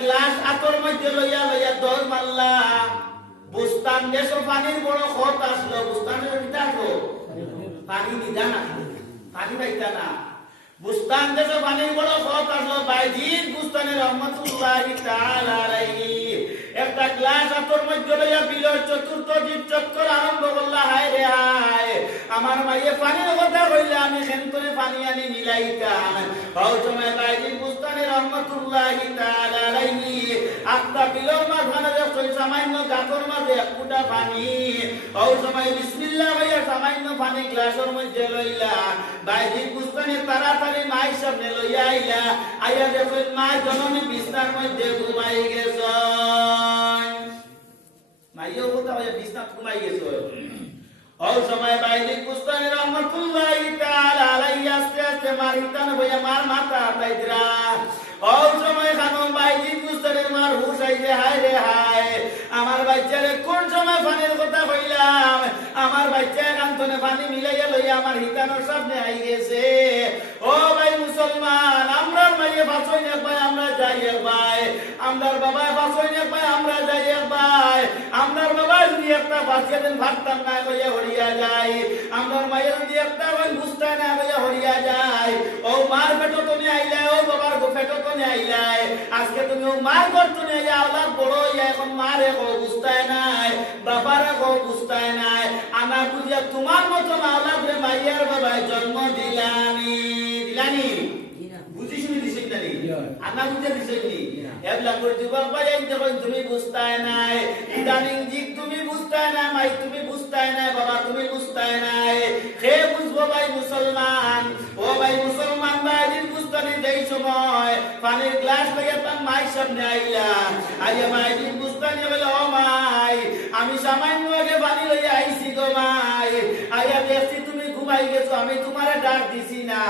Glass আতর মধ্যে লইয়া লইয়া দৌড় মারলা বুস্তান দেশ পানির বড় খত আসলো বুস্তানের ভিতরে আসলো পানি নিদান আসলো পানি পাইতা না বুস্তান দেশ পানির বড় খত আসলো বাইজির বুস্তানের রহমতুল্লাহি তাআলা আলাইহি একটা গ্লাস আতর মধ্যে লইয়া বিলর চতুর্থ দিক চক্কর আরম্ভ করলা হায় রে হায় আমার মাইয়ে পানির কথা কইলে আমি খেন্তরে পানি আনি মিলাইতাম ওই সময় বাইজির বুস্তানের রহমতুল্লাহি তাআলা আলাইহি আত্মা বিলর মাঝখানে যখন সামান্য গাতর মাঝে এক ফুটা পানি ওই সময় বিসমিল্লাহ ভাইয়া সামান্য পানি গ্লাসের মধ্যে লইলা বাইজির বুস্তানের তাড়াতাড়ি মাই সামনে লইয়া আইলা আইয়া দেখেন মা জননী বিছনার মধ্যে ঘুমাই গেছ মাইও কথা হয়ে বিছনাত ঘুমাই গেছ ওই সময় বাইজির বুস্তানের রহমতুল্লাহি তাআলা আলাইহি আস্তে আস্তে মারিতান হইয়া মার মাথা আটাইদরা ওই সময় খানম বাইজির বুস্তানের মার হুশ আইছে হায় রে হায় আমার বাচ্চারে কোন সময় পানির কথা কইলাম আমার বাচ্চা কান্তনে পানি মিলাইয়া লইয়া আমার হিতানোর সামনে আই গেছে ও ভাই মুসলমান আমরার মাইয়ে বাঁচই না ভাই আমরা যাই ভাই আমরার বাবা বাঁচই না ভাই আমরা যাই ভাই আমরার বাবা যদি একটা বাচ্চা দিন ভাবতাম না কইয়া হরিয়া যায় আমরার মাইয়ে যদি একটা ওই বুঝতে না কইয়া হরিয়া যায় ও মার পেটো তুমি আইলা ও বাবার পেটো তুমি আইলা আজকে তুমি ও মার ঘর তুমি আইয়া আওলাদ বড় হইয়া এখন মারে কো বুঝতে নাই বাবারে কো বুঝতে নাই আনা বুঝিয়া তোমার মতো আওলাদ রে মাইয়ার বাবায় জন্ম দিলানি বুঝি শুনি দিছেন নানি আনা বুঝে দিছেন নি এবলা করে দিবা ভাই যখন তুমি বুঝতে নাই ইদানিং জিক তুমি বুঝতে না মাই তুমি বুঝতে না বাবা তুমি বুঝতে নাই কে বুঝবো ভাই মুসলমান ও ভাই মুসলমান ভাই দিন বুঝতে নেই যেই সময় পানির গ্লাস লইয়া তার মাই সামনে আইলা আইয়া মাই দিন বুঝতে নিয়ে বলে ও মাই আমি সামান্য আগে পানি লইয়া আইছি গো মাই আইয়া দেখছি তুমি ঘুমাই গেছো আমি তোমারে ডাক দিছি না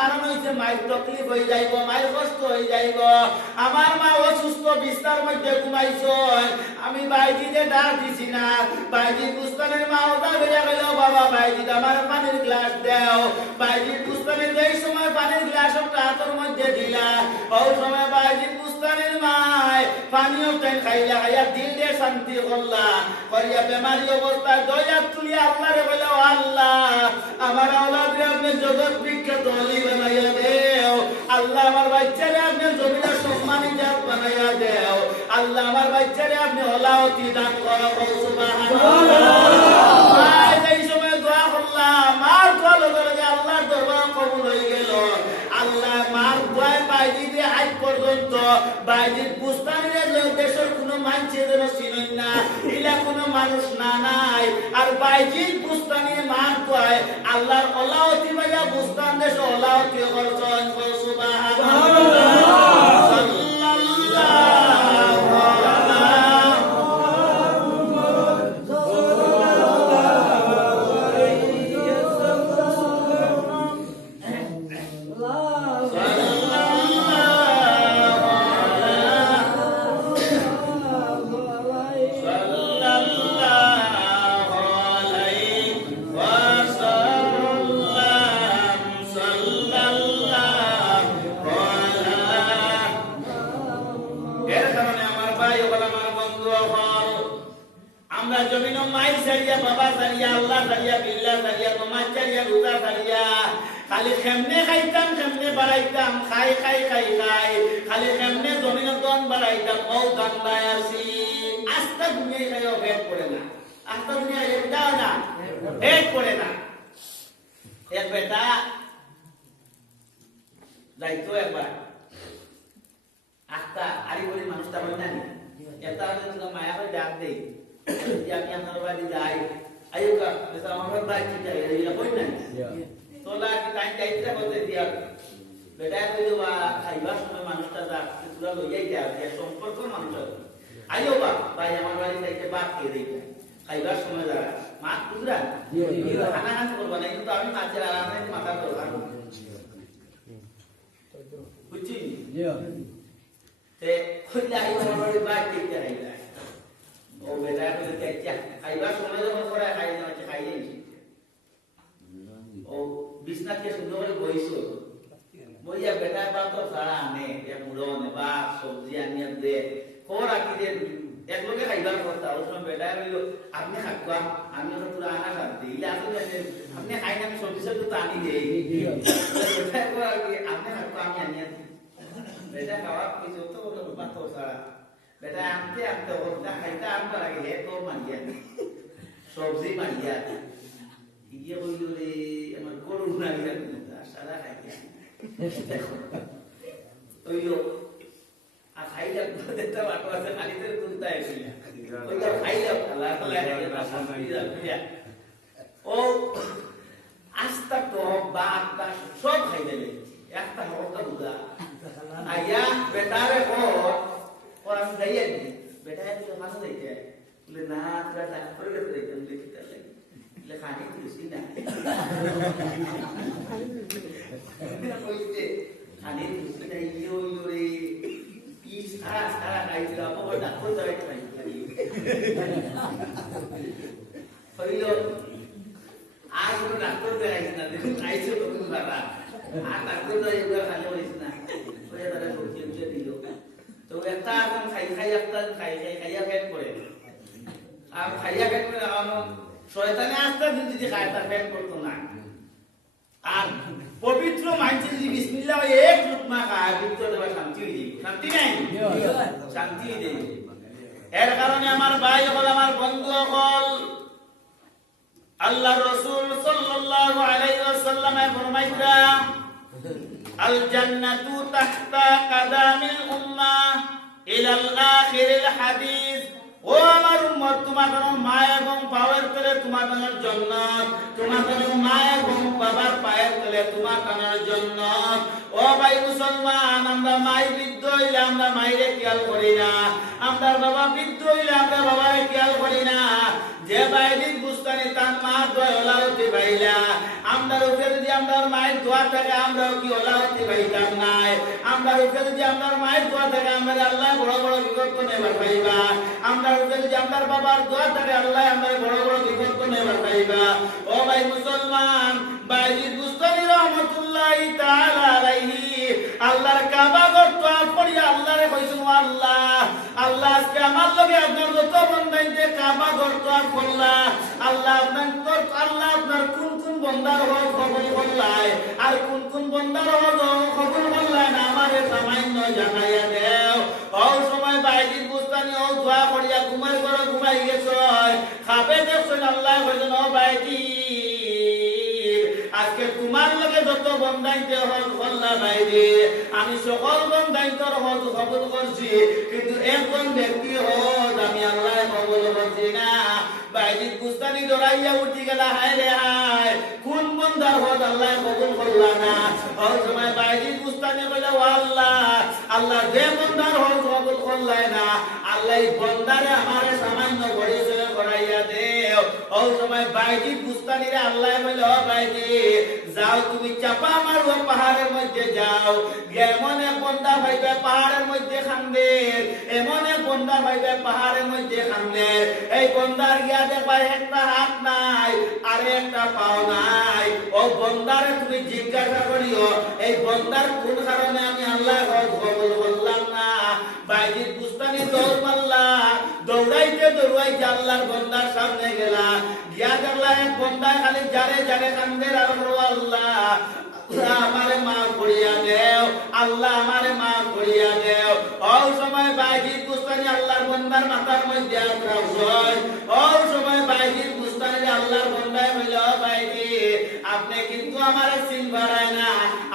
কারণ হইছে মায়ের তকলিফ হয়ে যাইব মায়ের কষ্ট হয়ে যাইব আমার মা অসুস্থ বিছানার মধ্যে ঘুমাইছো আমি বাইজিতে ডাক দিছি না বাইজি বুস্তানের মা ওটা বেরিয়ে গেল বাবা বাইজি আমার পানির গ্লাস দাও বাইজি বুস্তানের যেই সময় পানির গ্লাস ওটা হাতের মধ্যে দিলা ওই সময় বাইজি বুস্তানের মায় পানিও তেন খাইলা খাইয়া দিল দিয়ে শান্তি করলা করিয়া বেমারি অবস্থায় দয়া তুলিয়া আল্লাহরে বলে ও আল্লাহ আমার আওলাদরে আপনি জগৎ বিখ্যাত অলি বানাইয়া দেও আল্লাহ আমার বাচ্চারে আপনি জমিনের সম্মানিত বানাইয়া দেও আল্লাহ আমার বাচ্চারে আপনি হলাওতি দান করো সুবহানাল্লাহ এই সময় দোয়া করলাম মার দোয়া লগে লগে আল্লাহর দরবার কবুল হয়ে গেল আল্লাহ মার দোয়া বাইজি দিয়ে আজ পর্যন্ত বাইজির বুস্তানের দেশের কোনো মানুষের যেন চিনেন না ইলা কোনো মানুষ না নাই আর বাইজির বুস্তানের মার দোয়ায় আল্লাহর অলাওতি বাজা বুস্তান দেশে অলাওতি করছেন সুবহানাল্লাহ খালি কেমনে খাইতাম কেমনে বাড়াইতাম খাই খাই খাই খাই খালি কেমনে জমিনের দন বাড়াইতাম ও গান বায়াসি আস্তা দুনিয়ায় খাইও ভেদ পড়ে না আস্তা দুনিয়ায় একটাও না ভেদ পড়ে না এক বেটা যাইতো একবার আস্তা আরিবরি মানুষটা হয় না এটা মায়া করে ডাক দেই যে আমি আপনার বাড়ি যাই আইকা আমার বাড়ি যাই এটা কই না তোলা কি টাইম যাইতে বলতে দিয়া বেটা কইলো বা খাইবার সময় মানুষটা যা পুরা লইয়াই যায় যে সম্পর্ক মানুষ আইও বা ভাই আমার বাড়ি যাইতে বাদ দিয়ে দেই খাইবার সময় যা মা পুরা খানা খান করব না কিন্তু আমি মাছের আরামে মাথা দরকার বুঝছি তে কইলা আইও আমার বাড়ি বাদ দিতে আইলা ও বেটা কইলো চাচা খাইবার সময় যখন করে খাই না খাই যাই ও বিছনাকে সুন্দর করে বইছো বইয়া বেটা বা তো সারা আনে এ মুড়নে বা সব দে কোরা কি দে এক লগে খাইবার কথা ওসব বেটা হইল আপনি খাকবা আমি তো পুরা আনা খাতে ইলা আসলে আপনি খাই না সবজি সব তো আনি দেই বেটা কোরা কি আপনি খাকবা আমি আনি আনি বেটা খাওয়া কিছু তো বলো বাত সারা বেটা আনতে আনতে ওটা খাইতে আনতে লাগে হে তো মানিয়া সবজি মানিয়া ইয়ে হইল রে আমার করুণা গিয়া সারা খাইয়া হইল আর খাইলা দেখতে বাটো আছে খালিতে তুলতা এসিলা ওইটা খাইলা আল্লাহ আল্লাহ ও আস্তা তো বাটা সব খাই দেবে একটা হরতা দুদা আয়া বেটারে কোরআন গাইয়া দি বেটারে তো মাছ দিতে বলে না তোরা ডাক্তার কাছে যাইতাম লিখিতে লাগি le খানি তুলছি না কইতে খানি তুলছি না ইয়ো ইয়ো রে সারা খাইছিল আমার ডাক্তার যাই খাই হইল আর কোনো ডাক্তার দেখাইছে না দেখুন খাইছে তখন বাবা আর ডাক্তার যাই ওগুলো খালি হইছে না ওই তারা সবজি উঠে দিল তো একটা এখন একটা খাইয়া পেট করে আর খাইয়া পেট করে শয়তানে আস্তে যদি খায় তার পেট করতো না আর পবিত্র মানছে যদি বিসমিল্লাহ এক লুকমা খায় ভিতরে দেবা শান্তি হয়ে যাবে শান্তি নাই শান্তি হয়ে যাবে এর কারণে আমার ভাই হল আমার বন্ধু হল আল্লাহ রাসূল সাল্লাল্লাহু আলাইহি ওয়াসাল্লামে ফরমাইতা আল জান্নাতু তাহতা কাদামিল উম্মাহ ইলাল আখিরিল হাদিস ও আমার উম্মত তোমাদের মা এবং বাবার তলে তোমাদের জান্নাত তোমাদের মা এবং বাবার পায়ের তলে তোমাদের জান্নাত ও ভাই মুসলমান আমরা মাই বৃদ্ধ হইলে আমরা মাইরে খেয়াল করি না আমরা বাবা বৃদ্ধ হইলে আমরা বাবারে খেয়াল করি না যে বাইরের বুস্তানে তার মা দোয়া হতে পাইলা আমরা উপরে যদি আমরা মায়ের দোয়া থাকে আমরা কি ওলা হতে পাইতাম নাই আমরা উপরে যদি আমরা মায়ের দোয়া থাকে আমরা আল্লাহ বড় বড় বিপদ নেবার পাইবা আমরা উপরে যদি আমরা বাবার দোয়া থাকে আল্লাহ আমরা বড় বড় বিপদ নেবার পাইবা ও ভাই মুসলমান বাইরের বুস্তানি রহমাতুল্লাহি তাআলা আলাইহি আল্লাহর কাবা ঘর তোয়াফ করি আল্লাহরে কইছেন আল্লাহ আল্লাহ আজকে আমার লগে আপনার যত বান্দাইতে কাবা ঘর তোয়াফ করলা আল্লাহ আপনার কোন কোন বান্দার হক কবুল করলাই আর কোন কোন বান্দার হক কবুল করলাই না আমারে সামান্য জানাইয়া দেও ও সময় বাইরের বুস্তানি ও দোয়া করিয়া ঘুমাই গেছো খাবে দেখছেন আল্লাহ কইছেন ও বাইজি আজকে তোমার লগে যত বন্দাইতে হল বললা বাইরে আমি সকল বন্দাইতর হজ কবুল করছি কিন্তু একজন ব্যক্তি হজ আমি আল্লাহ কবুল করছি না বাইরে বুস্তানি দৌড়াইয়া উঠি গেলা হায় রে হায় কোন বন্দার হজ আল্লাহ কবুল করলা না ওই সময় বাইরে বুস্তানি কইলা ও আল্লাহ যে বন্দার হজ কবুল করলাই না আল্লাহ বন্দারে আমারে সামান্য পরিচয় করাইয়া দেও ওই সময় বাইরে বুস্তানিরে আল্লাহ বলে ও বাইরে যাও তুমি চাপা মারো পাহাড়ের মধ্যে যাও এমন এক বন্দা ভাইবে পাহাড়ের মধ্যে খান্দে এমন এক বন্দা ভাইবে পাহাড়ের মধ্যে খান্দে এই বন্দার গিয়া দেখবা একটা হাত নাই আর একটা পাও নাই ও বন্দারে তুমি জিজ্ঞাসা করিও এই বন্দার কোন কারণে আমি আল্লাহ কবুল করলাম না বাইজির বুস্তানি দৌড় মারলা দৌড়াইতে আল্লাহর বন্দার সামনে গেলা গিয়া দেখলা এক বন্দা খালি যারে কান্দে আর আল্লাহ আমারে মাফ করিয়া দেও আল্লাহ আমারে মাফ করিয়া দেও ওই সময় বাইজির বুস্তানি আল্লাহর বন্দার মাথার মধ্যে আক্রাম হয় ওই সময় বাইজির বুস্তানি আল্লাহর বন্দায় হইল বাইজি আপনি কিন্তু আমারে সিন বাড়ায় না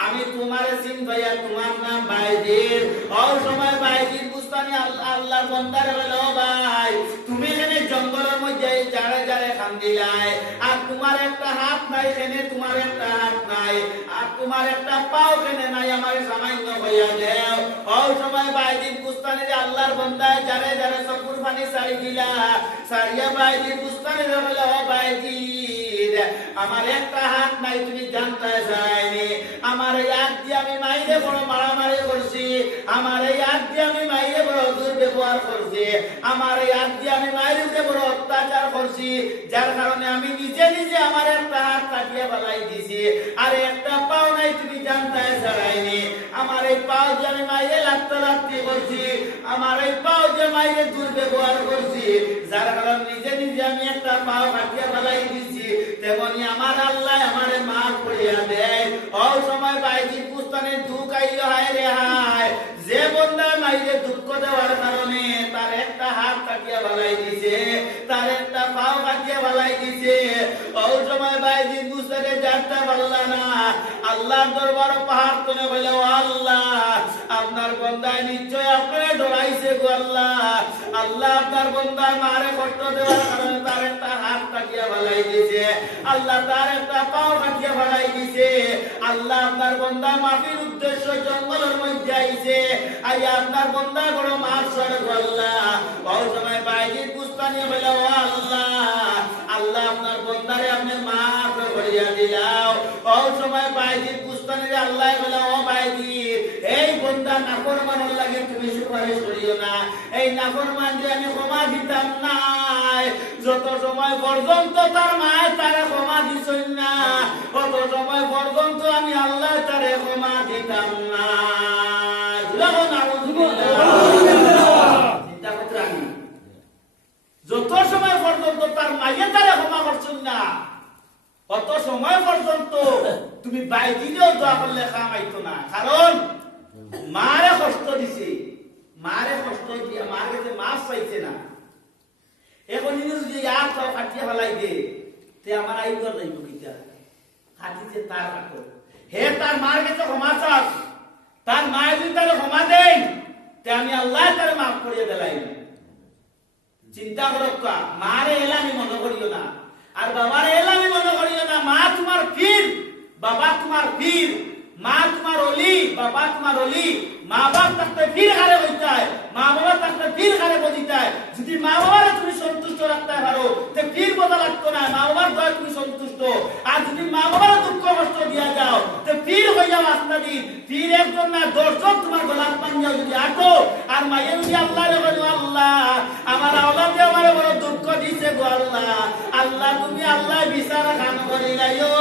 আমি তোমারে সিন ভাইয়া তোমার নাম বাইজির ওই সময় বাইজির বুস্তানি আল্লাহর বন্দার হইল ভাই তুমি এখানে জঙ্গলের মধ্যে যারে কান্দিলাই আর তোমার একটা হাত নাই এখানে তোমার একটা হাত নাই আর তোমার একটা পাও কেনে নাই আমার সামান্য হইয়া দেও ওই সময় বাইজির বুস্তানি আল্লাহর বন্দায় যারে চকুর পানি সারি দিলা সারিয়া বাইজির বুস্তানি হইল বাইজির আমার একটা হাত নাই তুমি জানতে চাইনি আমার এই হাত দিয়ে আমি মাইরে বড় মারামারি করছি আমার এই হাত দিয়ে আমি মাইরে বড় দুর্ব্যবহার করছি আমার এই হাত দিয়ে আমি মাইরে বড় অত্যাচার করছি যার কারণে আমি নিজে আমার একটা হাত কাটিয়ে ফেলাই দিছি আর একটা পাও নাই তুমি জানতে চাইনি আমার এই পাও যে আমি মাইরে লাত্তি করছি, আমার এই পাও যে মাইরে দুর্ব্যবহার করছি, যার কারণে নিজে নিজে আমি একটা পাও কাটিয়ে ফেলাই দিছি, তেমনি আমার আল্লাহ আমারে মাফ করিয়া দেয়। ও সময় বাইজি পুস্তানে দুঃখ আইল, হায় রে হায়, যে বন্দা মাইরে দুঃখ দেওয়ার কারণে তার একটা হাত কাটিয়া ফেলাই দিছে, তার একটা পাও কাটিয়া ফেলাই দিছে। ও সময় বাইজি পুস্তানে জানতে পারলা না, আল্লাহর দরবার পাহাড় তুলে বলে, ও আল্লাহ, আপনার বন্দায় নিশ্চয় আপনারে ডরাইছে গো আল্লাহ। আল্লাহ আপনার বন্দার মারে কষ্ট দেওয়ার কারণে তার একটা হাত কাটিয়া ফেলাই দিছে, আল্লাহ তার একটা পাও কাটিয়া ফেলাই দিছে। আল্লাহ আপনার বন্দা মাফির উদ্দেশ্য জঙ্গলের মধ্যে আইছে, আইয়া আপনার বন্দা বড় মাফ করে গো আল্লাহ। বহু সময় বাইজির পুস্তানি বলে, ও আল্লাহ, আল্লাহ আপনার বন্দারে আপনি মাফ করিয়া দিলাও। বহু সময় বাইজির পুস্তানি আল্লাহ বলে, ও বাইজি, এই বন্দা নাফরমানের লাগে তুমি সুপারিশ করিও না, এই নাফরমান যে আমি ক্ষমা দিতাম নাই, যত সময় পর্যন্ত তার মায় তারে ক্ষমা দিছই না, তত সময় পর্যন্ত আমি আল্লাহ তারে ক্ষমা দিতাম না। চিন্তা করতে আমি যত সময় পর্যন্ত তার মাইয়ে তারে ক্ষমা করছেন না, অত সময় পর্যন্ত তুমি বাইজিলেও দোয়া করলে কাম আইতো না। কারণ মারে কষ্ট দিছে, মারে কষ্ট দিয়ে মার কাছে মাফ পাইছে না। এখন যদি আর সব কাটিয়ে ফেলাই দে, তে আমার আইব যাইব কিতা? কাটিছে তার কাটো, হে তার মার কাছে ক্ষমা চাস, তার মায়ের যদি তারে ক্ষমা দেন, তে আমি আল্লাহ তারে মাফ করিয়ে দিলাই। চিন্তা করো, মারে এলামি মনে করিও না, আর বাবার এলামি মনে করিও না। মা তোমার পীর, বাবা তোমার পীর, মা তোমার অলি, বাবা তোমার অলি। মা বাপ থাকতে পীর হারে হইতে হয়, মা বাবা থাকতে পীর হারে বদিতে হয়। যদি মা বাবারে তুমি সন্তুষ্ট রাখতে পারো, তে পীর বদা লাগতো না, মা বাবার দয় তুমি সন্তুষ্ট। আর যদি মা বাবার দুঃখ কষ্ট দিয়া যাও, তে পীর হয়ে যাও আস্তা দিন। পীর একজন না 10 জন তোমার গোলাপ পাঞ্জাও যদি আটো, আর মাইয়ে যদি আল্লাহ রে বলো, আল্লাহ আমার আওলাদে আমারে বড় দুঃখ দিছে গো আল্লাহ, আল্লাহ তুমি আল্লাহ বিচার খান করিলাইও।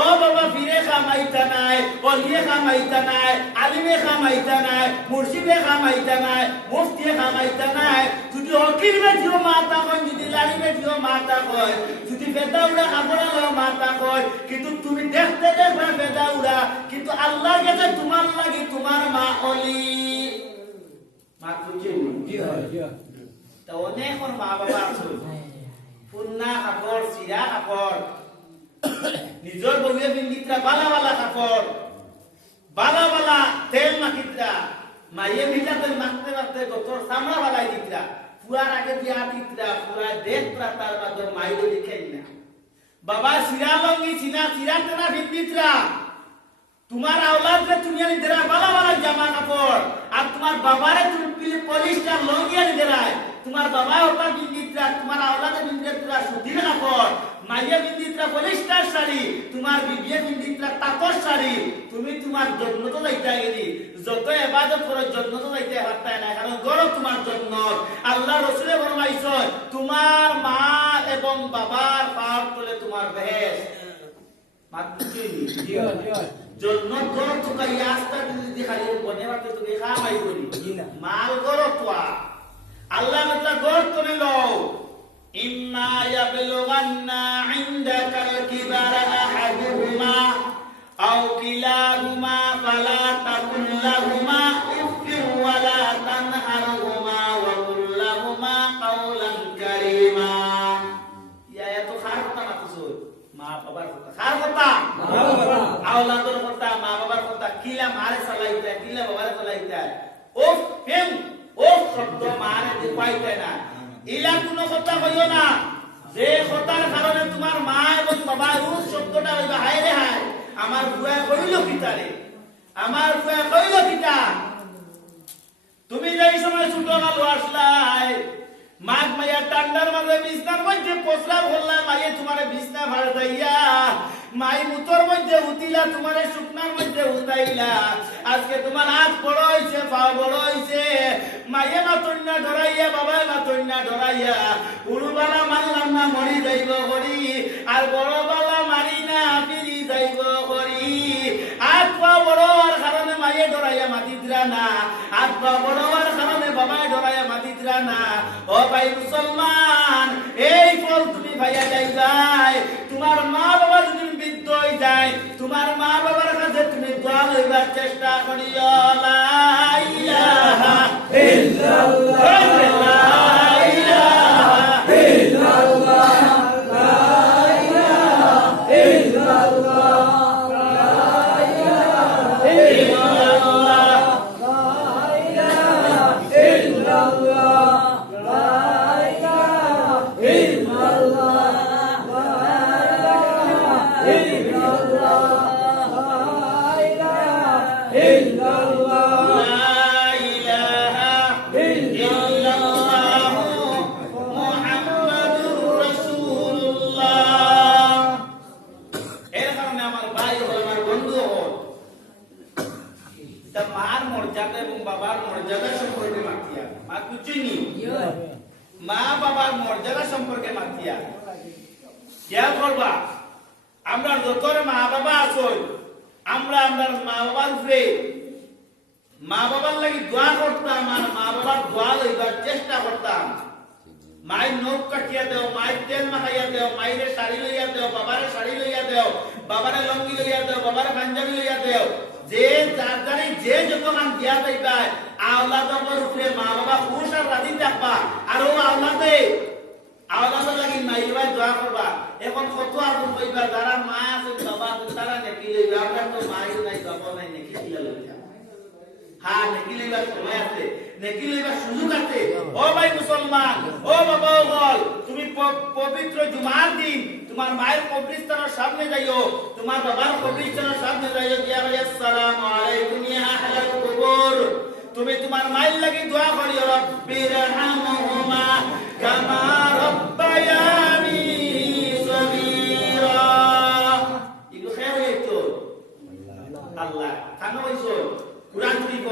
ও বাবা, পীরে খামাইতা নাই, অলিয়ে খামাইতা নাই, আলিমে খামাইতা নাই, মুর্শিদে খামাইতা নাই, মুফতিয়ে খামাইতা নাই। যদি হকির বেটিও মাতা কয়, যদি লাড়ি বেটিও মাতা কয়, যদি বেদাউড়া কাপড়ালেও মাতা কয়, কিন্তু তুমি দেখতে দেখবা বেদাউড়া, কিন্তু আল্লাহর কাছে তোমার লাগি তোমার মা অলি। মা তুই তা অনেক মা বাবা আছে, পুন্না কাপড়, চিরা কাপড়, নিজের বউয়ে বিন্দিত্রা বালা বালা কাপড়, বালা বালা তেল মাখিত্রা, মাইয়ে ভিটাতে মাখতে মাখতে গতর চামড়া বালাই দিত্রা, পুরার আগে দিয়া দিত্রা, পুরা দেখত্রা, তার বাদে মাইয়ে দেখেন না। বাবা চিরা লঙ্গি চিনা চিরা তেনা বিন্দিত্রা, তোমার আওলাদকে তুমি আনি দেরা বালা বালা জামা কাপড়, আর তোমার বাবারে তুমি পলিস্টার লঙ্গি আনি দেরায়। তোমার বাবা ওটা বিন্দিত্রা, তোমার আওলাদে বিন্দিত্রা সুতির কাপড়, মাইয়ে বিন্দিত্রা পলিস্টার শাড়ি, তোমার বিবিয়ে বিন্দিত্রা তাঁতর শাড়ি। তুমি তোমার জন্য তো যাইতে গেলি, যত ইবাদত করো জন্য তো যাইতে পারতাই না, কারণ গরো তোমার জন্য। আল্লাহ রাসূলে ফরমাইছে, তোমার মা এবং বাবার পাপ তোলে তোমার বেহেশত। মাতৃ জন্য গরো তো কাই আস্তা যদি খালি বনে বাতে তুমি খামাই করি মাল গরো তো আল্লাহ মতলা গর করে লও। ইম্মা ইয়াবলুগান্না ইনদাকাল কিবারা আহাদুহুমা আও কিলাহুমা ফালা তাকুল লাহুমা উফিন ওয়ালা তানহারহুমা ওয়া কুল লাহুমা কাওলান কারীমা। ইয়া এত খার কথা মাতছো, মা বাবার কথা খার কথা, মা বাবা আওলাদের কথা, মা বাবার কথা, কিলা মারে চালাইতা, কিলা বাবারে চালাইতা, উফিন ও শব্দ মারে দেখাইতে না, ইলা কোনো কথা কইও না। যে কথার কারণে তোমার মা এবং বাবা উফ শব্দটা হইবা, হায় রে হায়, আমার বুয়া কইল কিতা রে, আমার বুয়া কইল কিতা। তুমি যেই সময় ছোট কালো আসলাই, মাঘ মাইয়া টান্ডার মাঝে বিছনার মধ্যে পচলা বললা, মাইয়ে তোমারে বিছনা ভাড় যাইয়া, মাই মুতর মধ্যে উতিলা, তোমারে শুকনার মধ্যে উতাইলা। আজকে তোমার হাত বড় হইছে, পা বড় হইছে, মাইয়ে মাতন্না ডরাইয়া, বাবাই মাতন্না ডরাইয়া, উড়ুবালা মারলাম না মরি যাইব করি, আর বড় বালা মারি না ফিরি যাইব করি। হাত পা বড় হওয়ার কারণে মাইয়ে ডরাইয়া মাটি দিরা না, আর বড় হওয়ার কারণে বাবাই ডরাইয়া মাটি দিরা না। ও ভাই মুসলমান, এই ফল তুমি ভাইয়া যাইবাই। তোমার মা বাবা যদি বৃদ্ধ হয়ে যায়, তোমার মা বাবার কাছে তুমি দোয়া লইবার চেষ্টা করিও, লা ইলাহা ইল্লাল্লাহ, লা ইলাহা ইল্লাল্লাহ, লা ইলাহা ইল্লাল্লাহ, লা ইলাহা ইল্লাল্লাহ, লা ইলাহা ইল্লাল্লাহ, লা ইলাহা ইল্লাল্লাহ, মা বাবার মর্যাদা সম্পর্কে মাতিয়া খেয়াল করবা। আমরা যতর মা বাবা আছো, আমরা আমার মা বাবার উপরে মা বাবার লাগি দোয়া করতাম, আর মা বাবার দোয়া লইবার চেষ্টা করতাম। মায়ের নখ কাটিয়া দেও, মায়ের তেল মাখাইয়া দেও, মায়ের শাড়ি লইয়া দেও, বাবারে শাড়ি লইয়া দেও, বাবারে লঙ্গি লইয়া দেও, বাবারে পাঞ্জাবি লইয়া দেও। যে যার দ্বারে যে যত কাম দিয়া যাইবা, আওলাদের উপরে মা বাবা খুশ আর রাজি থাকবা, আর ও আওলাদের লাগি মাইলবাই দোয়া করবা। এখন কত আগুন কইবা, যারা মা আছে বাবা আছে তারা নেকি লইবা, আমরা তো মাই নাই বাবা নাই, নেকি দিলা লইবা। হ্যাঁ, নেকি লইবার সময় আছে, নেকি লইবার সুযোগ আছে। ও ভাই মুসলমান, ও বাবা বল, তুমি পবিত্র জুমার দিন তোমার মায়ের কবরস্থানের সামনে যাইও, তোমার বাবার কবরস্থানের সামনে যাইও, দিয়া বলে আসসালামু আলাইকুম ইয়া আহলাল কুবুর। তুমি তোমার মায়ের লাগি দোয়া করিও, রব্বিরহামহুমা কামা রাব্বায়ানি সগীরা। ইগো খেয়াল হইতো আল্লাহ কানো হইছো কুরআন শরীফ।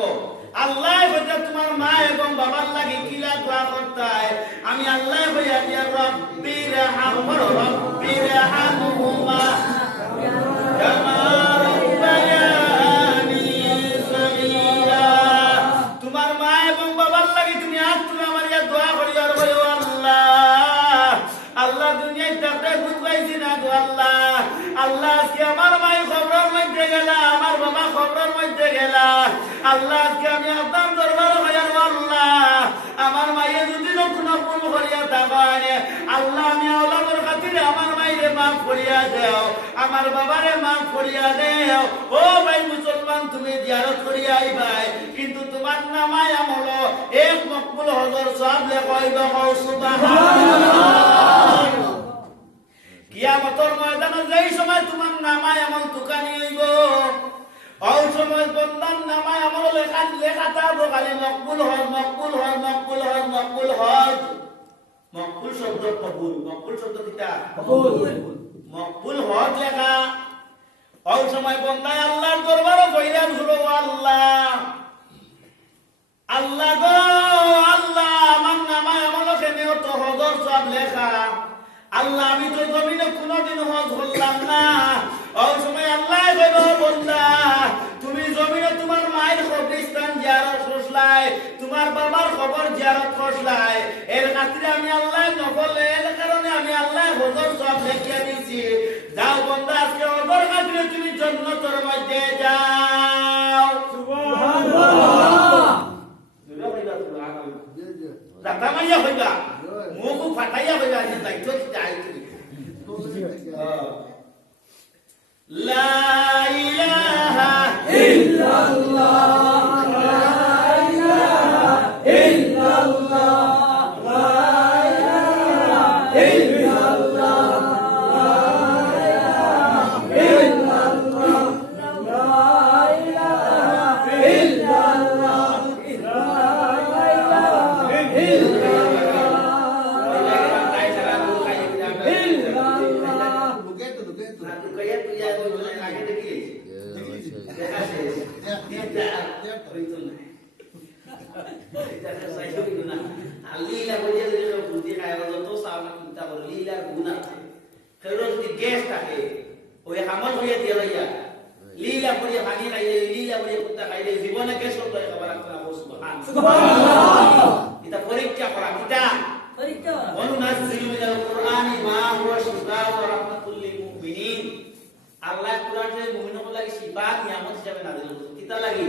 আল্লাহ বলে তোমার মা এবং বাবার লাগি কিলা দোয়া করতায়, আমি আল্লাহ বইয়া দিয়া রব্বিরহামহুমা কামা রাব্বায়ানি সগীরা। তোমার মা এবং বাবার লাগি তুমি আজ তুমি আমার ইয়া দোয়া করিও, আর বলো আল্লাহ, আল্লাহ দুনিয়ায় থাকতে বুঝ পাইছি না গো আল্লাহ। আল্লাহ আজকে আমার মায়ের খবরের মধ্যে গেলা, আমার বাবা খবরের মধ্যে গেলা। আল্লাহ আজকে আমি আপনার দরবারে হইয়ার আল্লাহ, আমার মায়ে যদি নতুন ভুল করিয়া থাকেন, আল্লাহ আমি আওলাদের খাতিরে আমার মায়েরে মাফ করিয়া দেও, আমার বাবারে মাফ করিয়া দেও। ও ভাই মুসলমান, তুমি জিয়ারত করিয়া আইবাই, কিন্তু তোমার নামায় আমল এক মকবুল হজর সব লেখাইবা, সুবহানাল্লাহ। কিয়ামতের ময়দানে যেই সময় তোমার নামায় আমল তুকানি হইব, ওই সময় বন্দার নামায় আমল লেখা থাকবো খালি মকবুল হজ, মকবুল হজ, মকবুল হজ, মকবুল হজ। মকবুল শব্দ কবুল, মকবুল শব্দ কিটা মকবুল হজ লেখা। ওই সময় বন্দায় আল্লাহর দরবারে কইলাম, শুনো আল্লাহ, আল্লাহ গো আল্লাহ, আমার নামায় আমল কেন তো হজর সব লেখা। আল্লাহ আমি তো জমিনে কোনোদিন হজ করলাম না। ওই সময় আল্লাহ কইব, বন্দা তুমি জমিনে তোমার মায়ের কবরস্থান জিয়ারত করছলাই, তোমার বাবার কবর জিয়ারত করছলাই, এর খাতিরে আমি আল্লাহ নফল, এর কারণে আমি আল্লাহ হজর সব লিখিয়া দিয়েছি। যাও বন্দা, আজকে হজর খাতিরে তুমি জান্নাতের মধ্যে যাও। সুবহানাল্লাহ। দুইটা কইবা সুবহানাল্লাহ, দাতা মাইয়া কইবা, মুখ ফাটাইয়া কইবা, যে দায়িত্ব চাই লা ইলাহা ইল্লাল্লাহ, লা ইলাহা ইল্লাল্লাহ, লা ইলাহা ইল্লাল্লাহ, লা ইলাহা ইল্লাল্লাহ, লা ইলাহা ইল্লাল্লাহ, লা ইলাহা লীলা করিয়া ভাঙি খাইলে লীলা করিয়া কুত্তা খাইলে জীবনে কে শব্দ খাবার রাখতে না সুবহানাল্লাহ এটা পরীক্ষা করা কিটা পরীক্ষা অনুনাজ্জিলু মিনাল কুরআনি মা হুয়া শিফাউ ওয়া রাহমাতুল লিল মুমিনিন আল্লাহ কুরআনে মুমিনদের লাগি শিফা নিয়ামত হিসেবে নাযিল করেছেন কিতা লাগি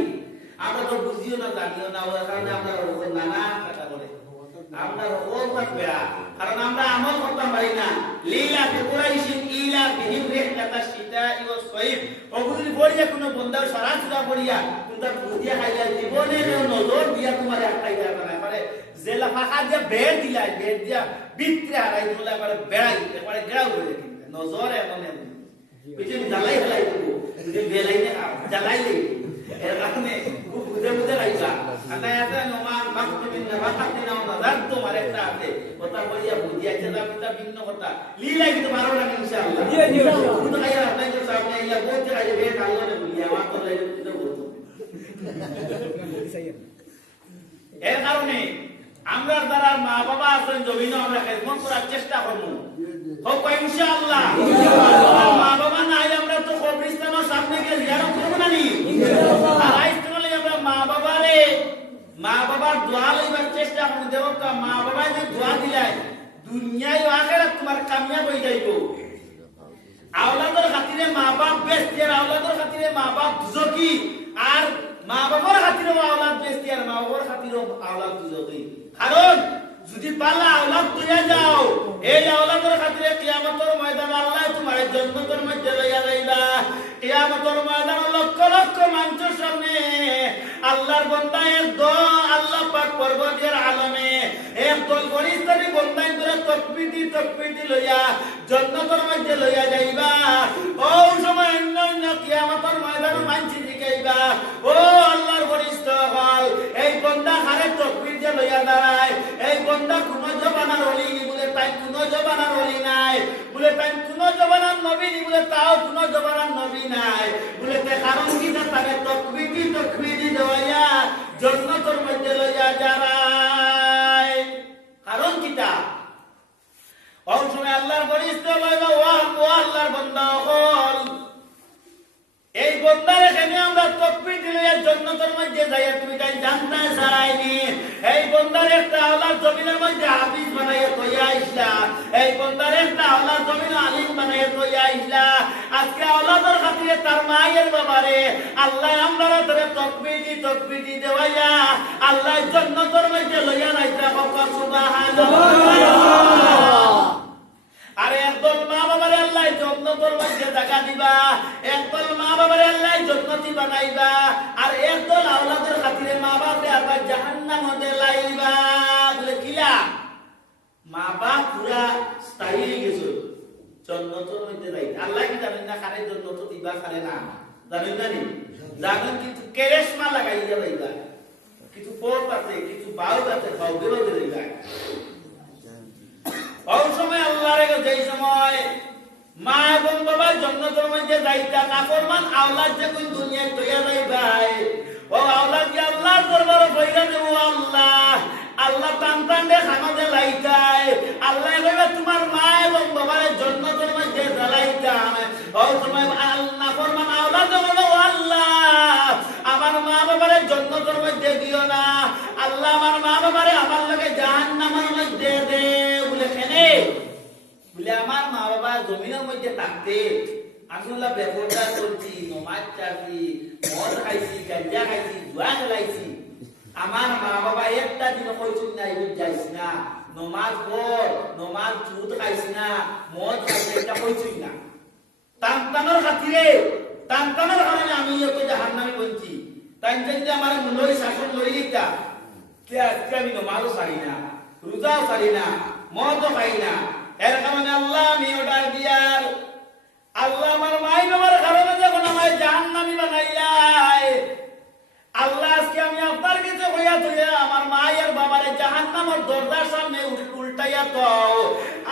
আমরা তো বুঝিও না জানিও না ওই কারণে আমরা ওদের নানা কথা বলে আমরা ও থাকবে কারণ আমরা আমল করতে পারি না লীলা কুরাইশিন ইলা বিহিম রিহলাতাশ শিতাই ওয়াস সাইফ ওগুলি বলিয়া কোন বন্দা সারা সুরা বলিয়া তোমরা বুঝিয়া খাইলা জীবনে নজর দিয়া তোমার একটাই না পারে জেলা ফাঁকা দিয়া বের দিলাই বের দিয়া বিত্রে হারাই দিলা পারে বেড়াই পারে গেরাও করে নজর এমন এমন বুঝি জ্বালাই হেলাই দেবো বুঝি বেলাই না জ্বালাই দেই এর কারণে খুব বুঝে বুঝে রাইছা আল্লাহ এটা নমান মাকতুবিন রাহাতিনা ওয়া নাযারতু মারেতা আছে কথা বলিয়া বুঝিয়া চেলা পিতা ভিন্ন কথা লীলা কিন্তু ভালো লাগে ইনশাআল্লাহ জি জি কিন্তু আয়া আপনাদের সামনে ইয়া বলতে আইলে বের আল্লাহ নে বুঝিয়া আমার তো লাগে কিন্তু বলতো এর কারণে আমরা যারা মা বাবা আছেন জমিনে আমরা খেদমত করার চেষ্টা করব হোক ইনশাআল্লাহ ইনশাআল্লাহ মা বাবা নাই আমরা তো কবরস্থানের সামনে গিয়ে জিয়ারত করব না নি ইনশাআল্লাহ আর আইতলে আমরা মা বাবার দোয়া লইবার চেষ্টা করব দেখো মা বাবা যে দোয়া দিলাই দুনিয়ায় ও আখিরাত তোমার কামিয়াব হই যাইবো আওলাদের খাতিরে মা বাপ বেস্তি আর আওলাদের খাতিরে মা বাপ দুজকি আর মা বাবার খাতিরে আওলাদ বেস্তি আর মা বাবার খাতিরে আওলাদ দুজকি কারণ যদি পালা আওলাদ তুইয়া যাও এই আওলাদের খাতিরে কিয়ামতের ময়দানে আল্লাহ তোমার জান্নাতের মধ্যে লইয়া যাইবা কিয়ামতের ময়দানে লক্ষ লক্ষ মানুষের সামনে আল্লাহর বান্দা একদল আল্লাহ পাক পরবর্তীর আলমে একদল ফেরেশতাকে বান্দাই করে তকবীর লইয়া জান্নাতের মধ্যে লইয়া যাইবা ও সময় অন্য কিয়ামতের ময়দানে মানছি দিকাইবা ও আল্লাহর ফেরেশতা হল এই বান্দা হারে তকবীর যে লইয়া দাঁড়ায় এই বান্দা কোন জবানার ওলি নি বলে তাই কোন জবানার ওলি নাই বলে তাই কোন জবানার নবী নি বলে তাও কোন জবানার নবী নাই বলে তে কারণ কি না তাকে তকবীর দেওয়া জান্নাতের মধ্যে লইয়া যারায় কারণ কিটা ওই সময় আল্লাহর ফেরেশতা লইবা ও আল্লাহর বান্দা হল এই বান্দার এখানে আমরা তকবীর দিলে জান্নাতের মধ্যে যাইয়া তুমি তাই জানতে চাইনি এই বান্দার একটা আওলাদ জমিনের মধ্যে হাফিজ বানাইয়া তৈয়া আইসলা এই বান্দার একটা আওলাদ জমিনে আলিম বানাইয়া তৈয়া আইসলা আজকে আওলাদের খাতিরে তার মায়ের বাবারে আল্লাহ আমরা ধরে তকবীর দি দেওয়া আল্লাহ জান্নাতের মধ্যে লইয়া রাইতা বাবা সুবহানাল্লাহ আরে একদল মা বাবারে আল্লাহ জান্নাতের মধ্যে জায়গা দিবা একদল মা বাবারে আল্লাহ জান্নাতি বানাইবা আর একদল আওলাদের খাতিরে মা বাবারে আল্লাহ জাহান্নামে লাইবা বলে কিলা মা বাপ পুরা স্থায়ী গেছে জান্নাতের মধ্যে যাই আল্লাহ কি জানেন না কারে জান্নাত দিবা কারে না জানেন না নি জানেন কিন্তু কেরেশমা লাগাইয়া যাইবা কিছু পথ আছে কিছু বাউ আছে বাউদেরও যাইবা ওই সময় আল্লাহর যেই সময় মা এবং বাবা জান্নাতের মধ্যে যাইতা নাফরমান আওলাদ যে কোন দুনিয়ায় তৈয়া যাইবাই ও আওলাদ কি আল্লাহর দরবারে বইরা দেব আল্লাহ টান দে খানাতে লাইতাই আল্লাহ কইবা তোমার মা এবং বাবার জান্নাতের মধ্যে জ্বালাইতাম ওই সময় নাফরমান আওলাদ বলে ও আল্লাহ আমার মা বাবারে জান্নাতের মধ্যে দিও না আল্লাহ আমার মা বাবারে আমার লগে জাহান্নামের মধ্যে দে বলে কেনে বলে আমার মা বাবা জমিনের মধ্যে থাকতে আসলে ব্যবসা করছি নমাজ চাচ্ছি মদ খাইছি গাঁজা খাইছি জুয়া খেলাইছি আমার মা বাবা একটা দিন কইছেন না এই যাইছি না নমাজ পড় নমাজ চুদ খাইছি না মদ খাইছি এটা কইছেন না তান্তানোর কারণে আমি এত জাহান্নামে বলছি তাই যদি আমার মূল্যই শাসন লই লিখতা কে আজকে আমি নমাজও ছাড়ি না রোজাও ছাড়ি না মদও খাই না এর কারণে আল্লাহ আমি অর্ডার দিয়ার আল্লাহ আমার মাই বাবার কারণে যখন আমায় জাহান্নামী বানাইলাই আল্লাহ আজকে আমি আপনার কাছে হইয়া তুইয়া আমার মায়ের বাবারে জাহান্নামের দরজার সামনে উল্টাইয়া তো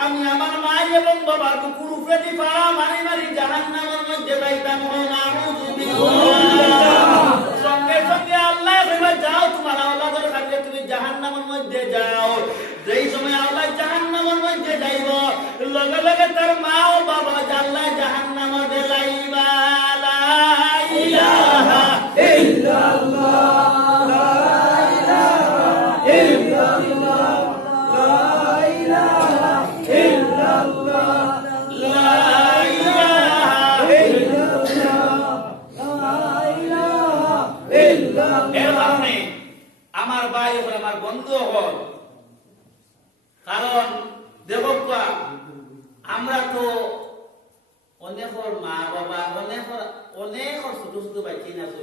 আমি আমার মা এবং বাবার কুকুর উপরে দিবা মারি জাহান্নামের মধ্যে যাইতাম সঙ্গে সঙ্গে আল্লাহ কইবা যাও তোমার আওলাদের কাছে তুমি জাহান্নামের মধ্যে যাও যেই সময় আল্লাহ জাহান্নামের মধ্যে যাইব লগে লগে তার মা ও বাবা আল্লাহ জাহান্নামে লাইবা আমার ভাই হল আমার বন্ধু হল কারণ দেখো আমরা তো অনেকর মা বাবা অনেক ছোট ছোট বাচ্চা না তো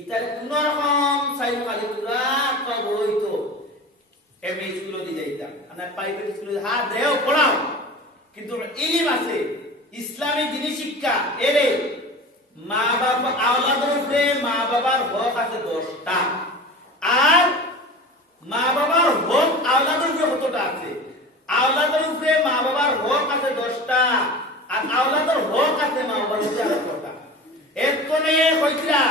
ইতারে কোন রকম চাইব খালি পুরা বড় হইতো এমএ স্কুলে দিয়ে যাইতাম আমরা প্রাইভেট স্কুলে হ্যাঁ দেও পড়াও কিন্তু ইলম আছে ইসলামী দিনী শিক্ষা এরে মা বাবা আওলাদের উপরে মা বাবার হক আছে 10টা আর মা বাবার হক আওলাদের উপরে কতটা আছে আওলাদের উপরে মা বাবার হক আছে 10টা আর আওলাদের হক আছে মা বাবার উপরে 8টা এতনে কইরা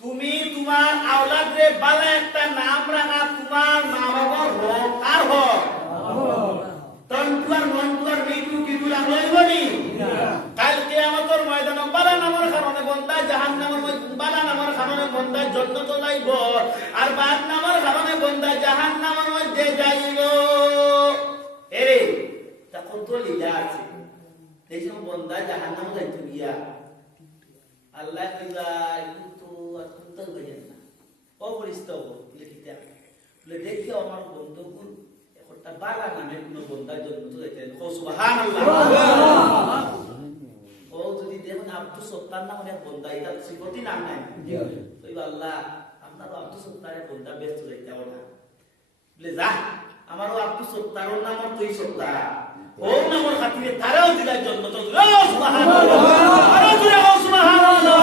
তুমি তোমার আওলাদরে ভালো একটা নাম রাখা তোমার মা বাবার হক আর হক তন্তুয়ার মন্তুয়ার মিটু কিটু রাখলইবনি কাল কিয়ামতের ময়দানে বালা নামের কারণে বন্দা জাহান্নামের মধ্যে বালা নামের কারণে বন্দা জান্নাতে যাইব আর বাদ নামের কারণে বন্দা জাহান্নামের মধ্যে যাইব এরে তা কত লীলা আছে এই সব বন্দা জাহান্নামে যাইতে গিয়া আল্লাহ কইলাই কিন্তু আর কুনতা গইেন না অপরিস্থিত লিখিতা বলে দেখিও আমার বন্ধুগুণ একটা বালা নামে কোন বন্দা জন্ম যাইতে ও সুবহানাল্লাহ ও যদি দেখুন আব্দুল সত্তার নাম অনেক বন্দা এটা সিফতি নাম নাই কই আল্লাহ আপনার আব্দুল সত্তারের বন্দা ব্যস্ত যাইতে না বলে যা আমারও আব্দুল সত্তারর নাম তুই সত্তার ও নামর খাতিরে তারাও দিলাই জন্ম তো সুবহানাল্লাহ আরো জোরে ও সুবহানাল্লাহ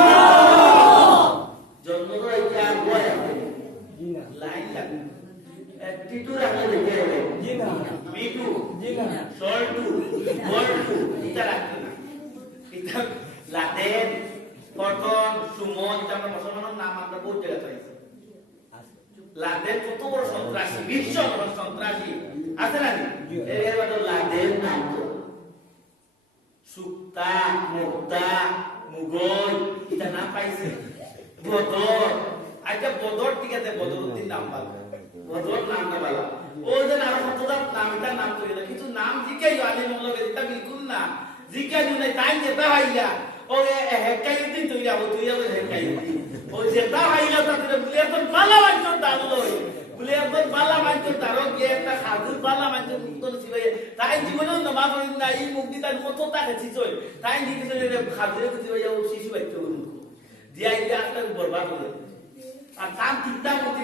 জন্ম তো এটা বয় জিনা লাইন লাগে টিটু রাখলে দেখে জিনা মিটু জিনা সল্টু বল্টু এটা রাখতে না এটা লাদেন কটন সুমন এটা আমরা মুসলমানের নাম আমরা বহুত জায়গা পাইছি লাদেন কত বড় সন্ত্রাসী বিশ্ব বড় সন্ত্রাসী আছে না এর মধ্যে লাদেন নাম সুক্তা মুক্তা মুগল এটা না পাইছে বদর আচ্ছা বদর ঠিক আছে বদরুদ্দিন নাম ভালো বদর নামটা ভালো ও যে নাম কতটা নামটা নাম করে কিছু নাম জিকে আলী মোহাম্মদ এটা বিলকুল না জিকে নাই তাই যেটা হইলা ও হেকাই দিন তুই যাবো হেকাই ও যেটা হইলা তাতে বলে তো বালা বাঞ্চর দাদু লই বলে একদম বালা বাঞ্চর দারো গিয়ে একটা খাজুর বালা বাঞ্চর মুক্ত দিবে তাই জীবনে নামাজ পড়ি না এই মুক্তি তার কত টাকা ছিচই তাই দিকে খাজুরে দিবে যাও শিশু বাচ্চা দিয়া একটা বরবাদ করে আর তার চিন্তা করতে